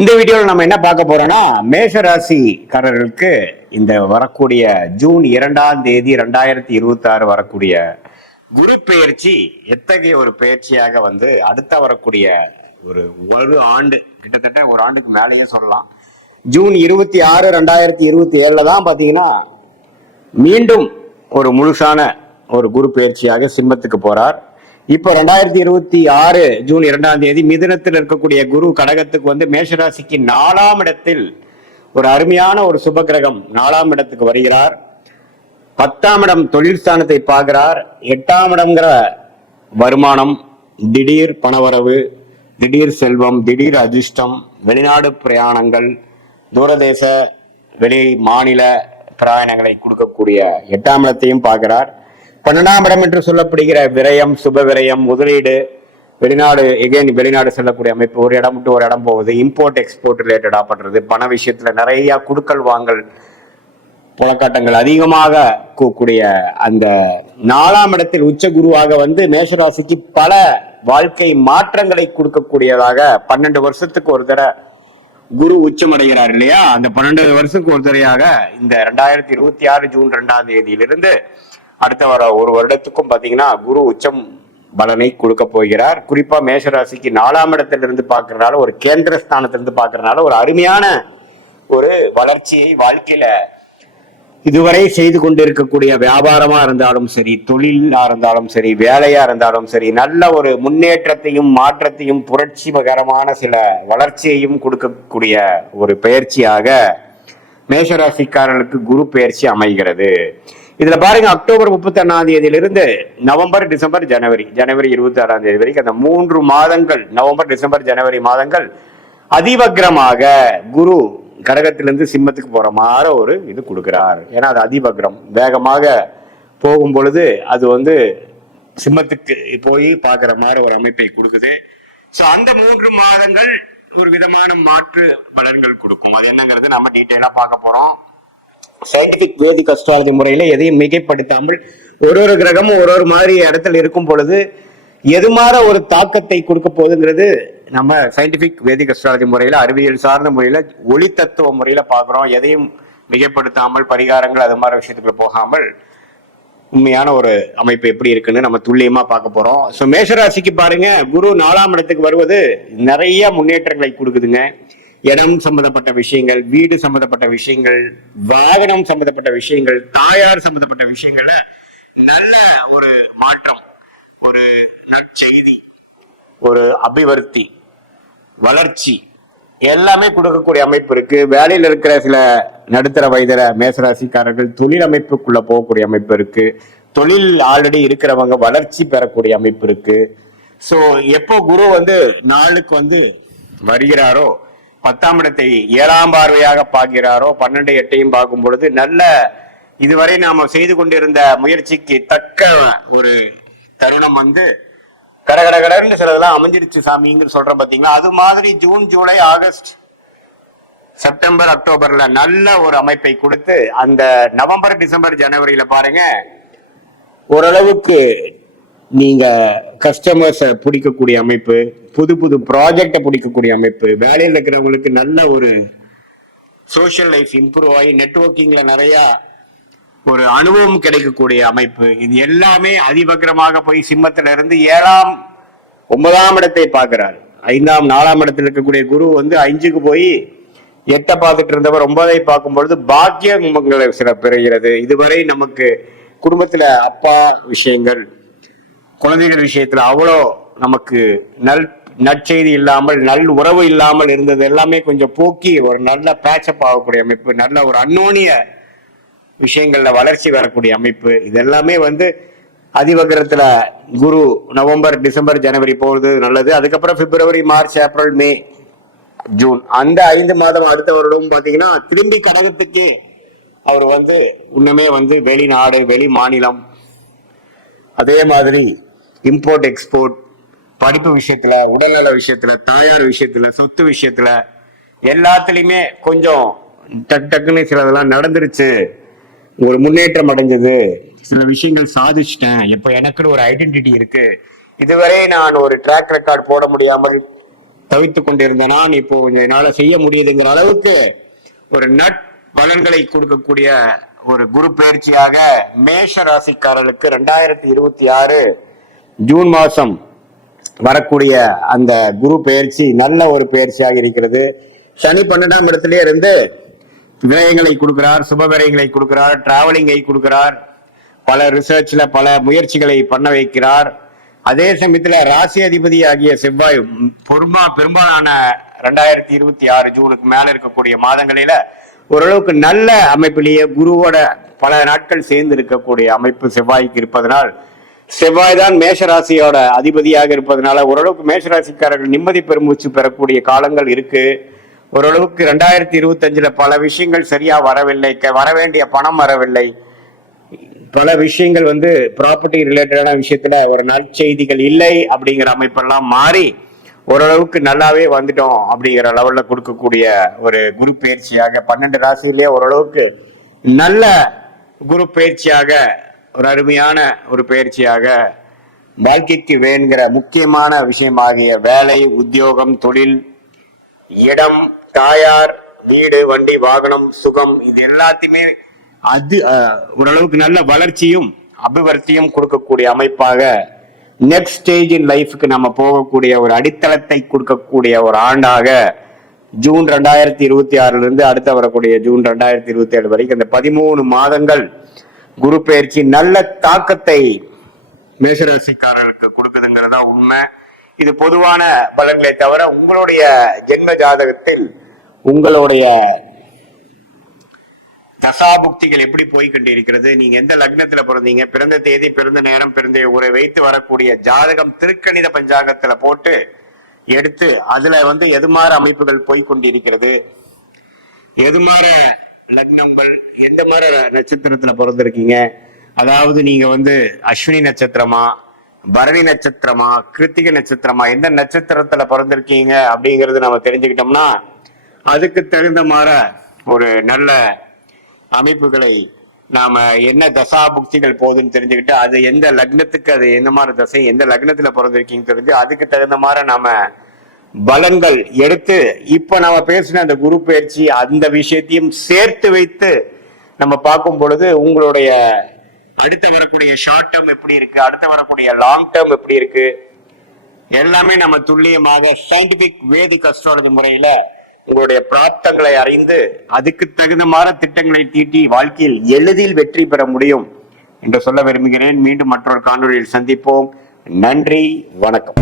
இந்த வீடியோவில் நம்ம என்ன பார்க்க போறோம்னா, மேஷ ராசிக்காரர்களுக்கு இந்த வரக்கூடிய ஜூன் 2ஆம் தேதி 2026 வரக்கூடிய குரு பெயர்ச்சி எத்தகைய ஒரு பெயர்ச்சியாக அடுத்த வரக்கூடிய ஒரு ஆண்டு, கிட்டத்தட்ட ஒரு ஆண்டுக்கு மேலேயே சொல்லலாம். ஜூன் 26, 2027 தான் பாத்தீங்கன்னா மீண்டும் ஒரு முழுசான ஒரு குரு பெயர்ச்சியாக சிம்மத்துக்கு போறார். இப்ப 2026 ஜூன் 2ஆம் தேதி மிதுனத்தில் இருக்கக்கூடிய குரு கடகத்துக்கு மேஷராசிக்கு 4ஆம் இடத்தில் ஒரு அருமையான ஒரு சுப கிரகம் 4ஆம் இடத்துக்கு வருகிறார். 10ஆம் இடம் தொழில் ஸ்தானத்தை பார்க்கிறார். 8ஆம் இடங்கிற வருமானம், திடீர் பணவரவு, திடீர் செல்வம், திடீர் அதிர்ஷ்டம், வெளிநாடு பிரயாணங்கள், தூரதேச வெளி மாநில பிரயாணங்களை கொடுக்கக்கூடிய 8ஆம் இடத்தையும் பார்க்கிறார். 12ஆம் இடம் என்று சொல்லப்படுகிற விரயம், சுப விரயம், முதலீடு, வெளிநாடு வெளிநாடு செல்லக்கூடிய அமைப்பு, ஒரு இடம் விட்டு ஒரு இடம் போகுது, இம்போர்ட் எக்ஸ்போர்ட் ரிலேட்டடா பண்றது, பண விஷயத்துல நிறைய குடுக்கல் வாங்கல் புலக்காட்டங்கள் அதிகமாக கூடிய அந்த 4ஆம் இடத்தில் உச்ச குருவாக மேஷராசிக்கு பல வாழ்க்கை மாற்றங்களை கொடுக்கக்கூடியதாக 12 வருஷத்துக்கு ஒரு தடவை குரு உச்சம் அடைகிறார் இல்லையா? அந்த 12 வருஷத்துக்கு ஒரு தடையாக இந்த 2026 ஜூன் 2ஆம் தேதியிலிருந்து அடுத்த ஒரு வருடத்துக்கும் பாத்தீங்கன்னா குரு உச்சம் பலனை கொடுக்க போகிறார். குறிப்பா மேஷராசிக்கு 4ஆம் இடத்திலிருந்து பார்க்கறதுனால, ஒரு கேந்திர ஸ்தானத்திலிருந்து பார்க்கறதுனால ஒரு அருமையான ஒரு வளர்ச்சியை வாழ்க்கையில இதுவரை செய்து கொண்டிருக்கக்கூடிய வியாபாரமா இருந்தாலும் சரி, தொழிலா இருந்தாலும் சரி, வேலையா இருந்தாலும் சரி, நல்ல ஒரு முன்னேற்றத்தையும் மாற்றத்தையும் புரட்சிகரமான சில வளர்ச்சியையும் கொடுக்கக்கூடிய ஒரு பயிற்சியாக மேஷராசிக்காரர்களுக்கு குரு பயிற்சி அமைகிறது. இதுல பாருங்க, அக்டோபர் 31ஆம் தேதியிலிருந்து நவம்பர், டிசம்பர், ஜனவரி 26ஆம் தேதி வரைக்கும் அந்த 3 மாதங்கள், நவம்பர், டிசம்பர், ஜனவரி மாதங்கள் அதிவக்ரமாக குரு கடகத்திலிருந்து சிம்மத்துக்கு போற மாதிரி ஒரு இது கொடுக்கிறார். ஏன்னா அது அதிவக்ரம், வேகமாக போகும் பொழுது அது சிம்மத்துக்கு போய் பார்க்கிற மாதிரி ஒரு அமைப்பை கொடுக்குது. சோ அந்த 3 மாதங்கள் ஒரு விதமான மாற்று பலன்கள் கொடுக்கும். அது என்னங்கிறது நம்ம டீட்டெயிலா பார்க்க போறோம். சயின்டிபிக் வேதிக் அஸ்ட்ராலஜி முறையில எதையும் மிகைப்படுத்தாமல் ஒரு கிரகமும் ஒரு மாதிரி இடத்துல இருக்கும் பொழுது எது மாதிரி ஒரு தாக்கத்தை கொடுக்க போகுதுங்கிறது நம்ம சயின்டிபிக் வேதிக் அஸ்ட்ராலஜி முறையில, அறிவியல் சார்ந்த முறையில, ஒளி தத்துவ முறையில பாக்குறோம். எதையும் மிகைப்படுத்தாமல், பரிகாரங்கள் அது மாதிரி விஷயத்துக்குள்ள போகாமல் உண்மையான ஒரு அமைப்பு எப்படி இருக்குன்னு நம்ம துல்லியமா பார்க்க போறோம். சோ மேஷராசிக்கு பாருங்க, குரு 4ஆம் இடத்துக்கு வருவது நிறைய முன்னேற்றங்களை கொடுக்குதுங்க. இடம் சம்பந்தப்பட்ட விஷயங்கள், வீடு சம்பந்தப்பட்ட விஷயங்கள், வாகனம் சம்பந்தப்பட்ட விஷயங்கள், தாயார் சம்பந்தப்பட்ட விஷயங்கள்ல நல்ல ஒரு மாற்றம், ஒரு நற்செய்தி, ஒரு அபிவிருத்தி, வளர்ச்சி எல்லாமே கொடுக்கக்கூடிய அமைப்பு இருக்கு. வேலையில் இருக்கிற சில நடுத்தர வயதில மேசராசிக்காரர்கள் தொழில் அமைப்புக்குள்ள போகக்கூடிய அமைப்பு இருக்கு. தொழில் ஆல்ரெடி இருக்கிறவங்க வளர்ச்சி பெறக்கூடிய அமைப்பு இருக்கு. சோ எப்போ குரு நாளுக்கு வருகிறாரோ, 10ஆம் இடத்தை 7ஆம் பார்வையாக பார்க்கிறாரோ, 12, 8ஐயும் பார்க்கும் பொழுது நல்ல இதுவரை நாம செய்து கொண்டிருந்த முயற்சிக்கு தக்க ஒரு தருணம் கடகடகடன்னு சிலதெல்லாம் அமைஞ்சிருச்சு சாமின்னு சொல்றோம் பாத்தீங்களா? அது மாதிரி ஜூன், ஜூலை, ஆகஸ்ட், செப்டம்பர், அக்டோபர்ல நல்ல ஒரு அமைப்பை கொடுத்து அந்த நவம்பர், டிசம்பர், ஜனவரியில பாருங்க ஓரளவுக்கு நீங்க கஸ்டமர்ஸை பிடிக்கக்கூடிய அமைப்பு, புது புது ப்ராஜெக்டை பிடிக்கக்கூடிய அமைப்பு, வேலையில் இருக்கிறவங்களுக்கு நல்ல ஒரு சோசியல் லைஃப் இம்ப்ரூவ் ஆகி நெட்வொர்க்கிங்ல நிறைய ஒரு அனுபவம் கிடைக்கக்கூடிய அமைப்பு, இது எல்லாமே அதிவக்ரமாக போய் சிம்மத்தில இருந்து 7ஆம் 9ஆம் இடத்தை பார்க்கிறார். 5ஆம் 4ஆம் இடத்தில் இருக்கக்கூடிய குரு 5க்கு போய் 8 பார்த்துட்டு இருந்தவர் 9ஐ பார்க்கும் பொழுது பாக்கியங்களை சில பெறுகிறது. இதுவரை நமக்கு குடும்பத்துல அப்பா விஷயங்கள், குழந்தைகள் விஷயத்துல அவ்வளோ நமக்கு நற்செய்தி இல்லாமல், நல் உறவு இல்லாமல் இருந்தது எல்லாமே கொஞ்சம் போக்கி ஒரு நல்ல பேட்சப் ஆகக்கூடிய அமைப்பு, நல்ல ஒரு அந்யோன்ய விஷயங்கள்ல வளர்ச்சி வரக்கூடிய அமைப்பு, இது எல்லாமே அதிவகரத்துல குரு நவம்பர், டிசம்பர், ஜனவரி போறது நல்லது. அதுக்கப்புறம் பிப்ரவரி, மார்ச், ஏப்ரல், மே, ஜூன் அந்த 5 மாதம் அடுத்த வருடம் பாத்தீங்கன்னா திரும்பி கடகத்துக்கே அவர் இன்னுமே வெளிநாடு, வெளி மாநிலம், அதே மாதிரி இம்போர்ட் எக்ஸ்போர்ட், படிப்பு விஷயத்துல, உடல்நல விஷயத்துல, தாயார் விஷயத்துல, சொத்து விஷயத்துல எல்லாத்துலயுமே கொஞ்சம் டக்குன்னு சிலதெல்லாம் நடந்துருச்சு, ஒரு முன்னேற்றம் அடைஞ்சது, சில விஷயங்கள் சாதிச்சிட்டேன், இப்ப எனக்குன்னு ஒரு ஐடென்டிட்டி இருக்கு, இதுவரை நான் ஒரு ட்ராக் ரெக்கார்ட் போட முடியாமல் தவித்துக் கொண்டிருந்த நான் இப்போ என்னால செய்ய முடியுதுங்கிற அளவுக்கு ஒரு பலன்களை கொடுக்கக்கூடிய ஒரு குரு பயிற்சியாக மேஷ ராசிக்காரர்களுக்கு 2026 ஜூன் மாசம் வரக்கூடிய அந்த குரு பயிற்சி நல்ல ஒரு பயிற்சியாக இருக்கிறது. சனி 12ஆம் இடத்திலே இருந்து விரயங்களை கொடுக்கிறார், சுப விரயங்களை கொடுக்கிறார், டிராவலிங்கை கொடுக்கிறார், பல ரிசர்ச்ல பல முயற்சிகளை பண்ண வைக்கிறார். அதே சமயத்துல ராசி அதிபதி ஆகிய செவ்வாய் பெரும்பாலான 2026 ஜூனுக்கு மேல இருக்கக்கூடிய மாதங்களில ஓரளவுக்கு நல்ல அமைப்பிலேயே குருவோட பல நாட்கள் சேர்ந்து இருக்கக்கூடிய அமைப்பு செவ்வாய்க்கு இருப்பதனால், செவ்வாய் தான் மேஷராசியோட அதிபதியாக இருப்பதனால ஓரளவுக்கு மேஷராசிக்காரர்கள் நிம்மதி பெருமூச்சு பெறக்கூடிய காலங்கள் இருக்கு. ஓரளவுக்கு 2025 பல விஷயங்கள் சரியா வரவில்லை, வர வேண்டிய பணம் வரவில்லை, பல விஷயங்கள் ப்ராப்பர்ட்டி ரிலேட்டடான விஷயத்துல ஒரு நற்செய்திகள் இல்லை அப்படிங்கிற அமைப்பெல்லாம் மாறி ஓரளவுக்கு நல்லாவே வந்துட்டோம் அப்படிங்கிற லெவல்ல கொடுக்கக்கூடிய ஒரு குரு பயிற்சியாக 12 ராசியிலேயே ஓரளவுக்கு நல்ல குரு பயிற்சியாக ஒரு அருமையான ஒரு பயிற்சியாக வாழ்க்கைக்கு வேணுங்கிற முக்கியமான விஷயமாகிய வேலை, உத்தியோகம், தொழில், இடம், தாயார், வீடு, வண்டி, வாகனம், சுகம், இது எல்லாத்தையுமே ஓரளவுக்கு நல்ல வளர்ச்சியும் அபிவிருத்தியும் கொடுக்கக்கூடிய அமைப்பாக நெக்ஸ்ட் ஸ்டேஜ் இன் லைஃப்க்கு நம்ம போகக்கூடிய ஒரு அடித்தளத்தை கொடுக்கக்கூடிய ஒரு ஆண்டாக ஜூன் 2026 இருந்து அடுத்த வரக்கூடிய ஜூன் 2027 வரைக்கும் இந்த 13 மாதங்கள் குரு பயிற்சி நல்ல தாக்கத்தை மேஷராசிக்காரர்களுக்கு கொடுக்குதுங்கிறதா உண்மை. இது பொதுவான பலன்களை தவிர உங்களுடைய ஜென்ம ஜாதகத்தில் உங்களுடைய தசாபுக்திகள் எப்படி போய்கொண்டிருக்கிறது, நீங்க எந்த லக்னத்துல பிறந்தீங்க, பிறந்த தேதி, பிறந்த நேரம், பிறந்த ஊரை வைத்து வரக்கூடிய ஜாதகம் திருக்கணித பஞ்சாங்கத்துல போட்டு எடுத்து அதுல எதுமாற அமைப்புகள் போய்கொண்டிருக்கிறது, எதுமாற லக்னங்கள், எந்த மாதிரி நட்சத்திரத்துல பிறந்திருக்கீங்க, அதாவது நீங்க அஸ்வினி நட்சத்திரமா, பரணி நட்சத்திரமா, கிருத்திகை நட்சத்திரமா, எந்த நட்சத்திரத்துல பிறந்திருக்கீங்க அப்படிங்கறது நம்ம தெரிஞ்சுக்கிட்டோம்னா அதுக்கு தகுந்த மாதிரி ஒரு நல்ல அமைப்புகளை நாம என்ன தசா புக்திகள் போகுதுன்னு தெரிஞ்சுக்கிட்டு அது எந்த லக்னத்துக்கு அது எந்த மாதிரி தசை, எந்த லக்னத்துல பிறந்திருக்கீங்க தெரிஞ்சு அதுக்கு தகுந்த மாதிரி நாம பலன்கள் எடுத்து இப்ப நாம பேசின அந்த குரு பயிற்சி அந்த விஷயத்தையும் சேர்த்து வைத்து நம்ம பார்க்கும் பொழுது உங்களுடைய அடுத்த வரக்கூடிய ஷார்ட் டேர்ம் எப்படி இருக்கு, அடுத்த வரக்கூடிய லாங் டேர்ம் எப்படி இருக்கு, எல்லாமே நம்ம துல்லியமாக சயின்டிபிக் வேதிக் அஸ்ட்ராலஜி முறையில உங்களுடைய பிராப்தங்களை அறிந்து அதுக்கு தகுந்த மாதிரி திட்டங்களை தீட்டி வாழ்க்கையில் எளிதில் வெற்றி பெற முடியும் என்று சொல்ல விரும்புகிறேன். மீண்டும் மற்றொரு காணொலியில் சந்திப்போம். நன்றி, வணக்கம்.